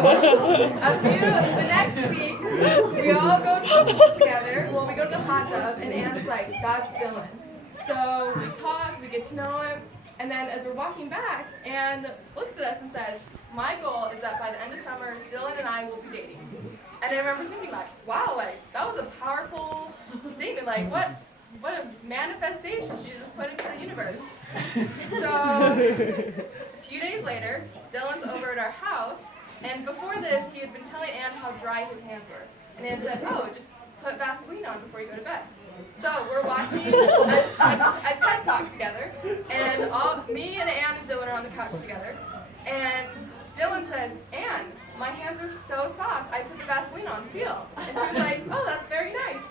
The next week, we all go to the pool together. Well, we go to the hot tub, and Anne's like, that's Dylan. So we talk, we get to know him, and then as we're walking back, Anne looks at us and says, my goal is that by the end of summer, Dylan and I will be dating. And I remember thinking like, wow, like that was a powerful statement. Like what a manifestation she just put into the universe. So a few days later, Dylan's over at our house, and before this, he had been telling Anne how dry his hands were. And Anne said, oh, just put Vaseline on before you go to bed. So we're watching a TED Talk together, and me and Anne and Dylan are on the couch together, and Dylan says, Anne, my hands are so soft, I put the Vaseline on, feel. And she was like, oh, that's very nice.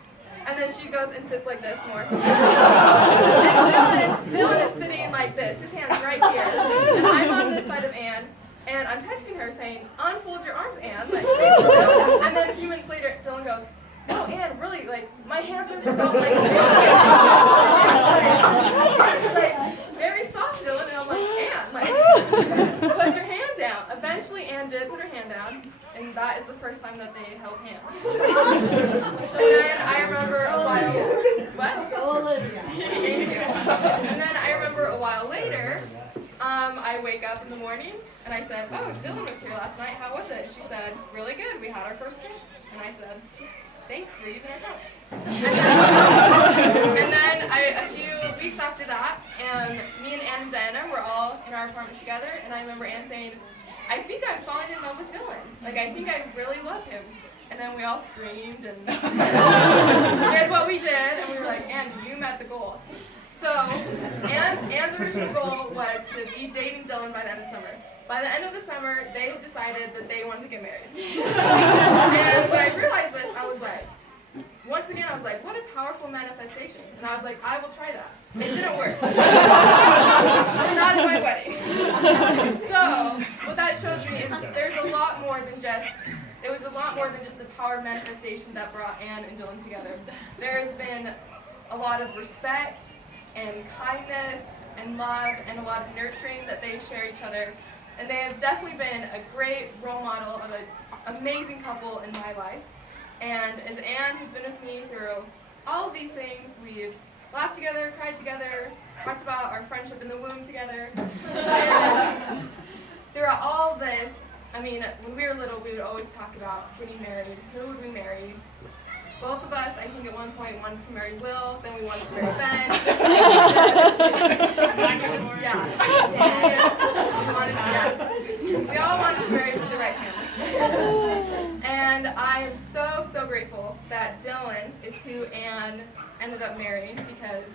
And then she goes and sits like this more. And Dylan is sitting like this, his hands right here. And I'm on this side of Anne, and I'm texting her saying, unfold your arms, Anne. Like, and then a few minutes later, Dylan goes, no, Anne, really, like, my hands are so, like, it's like, very soft, Dylan. And I'm like, Anne, like, put your hand down. Eventually, Anne did put her hand down, and that is the first time that they held hands. And then I remember a while, what? Olivia. Thank you. And then I remember a while later, I wake up in the morning, and I said, oh, Dylan was here last night, how was it? And she said, really good, we had our first kiss. And I said, thanks, we're using our couch. And then a few weeks after that, me and Anne and Diana were all in our apartment together, and I remember Anne saying, I think I'm falling in love with Dylan. Like, I think I really love him. And then we all screamed and did what we did, and we were like, Anne, you met the goal. So Anne's original goal was to be dating Dylan by the end of summer. By the end of the summer, they had decided that they wanted to get married. And when I realized this, I was like, once again, I was like, what a powerful manifestation. And I was like, I will try that. It didn't work. Not in my wedding. So what that shows me is there's a lot more than just, it was a lot more than just the power of manifestation that brought Anne and Dylan together. There's been a lot of respect and kindness and love and a lot of nurturing that they share each other. And they have definitely been a great role model of an amazing couple in my life. And as Anne has been with me through all of these things, we've laughed together, cried together, talked about our friendship in the womb together. And throughout all of this, I mean, when we were little, we would always talk about getting married. Who would we marry? Both of us, I think at one point, wanted to marry Will, then we wanted to marry Ben. We all wanted to marry with the right family. And I am so, so grateful that Dylan is who Anne ended up marrying, because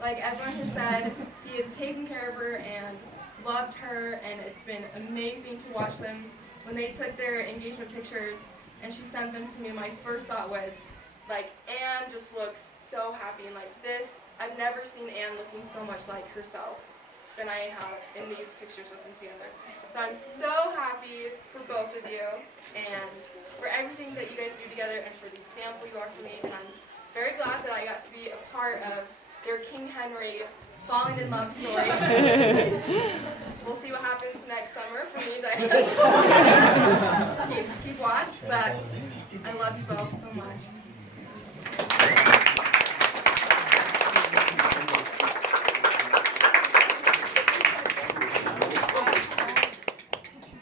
like everyone has said, he has taken care of her and loved her, and it's been amazing to watch them. When they took their engagement pictures and she sent them to me, my first thought was, like, Anne just looks so happy, and like this, I've never seen Anne looking so much like herself than I have in these pictures with them together. So I'm so happy for both of you, and for everything that you guys do together, and for the example you are for me, and I'm very glad that I got to be a part of their King Henry falling in love story. We'll see what happens next summer for me and Diana. keep watch, but I love you both so much.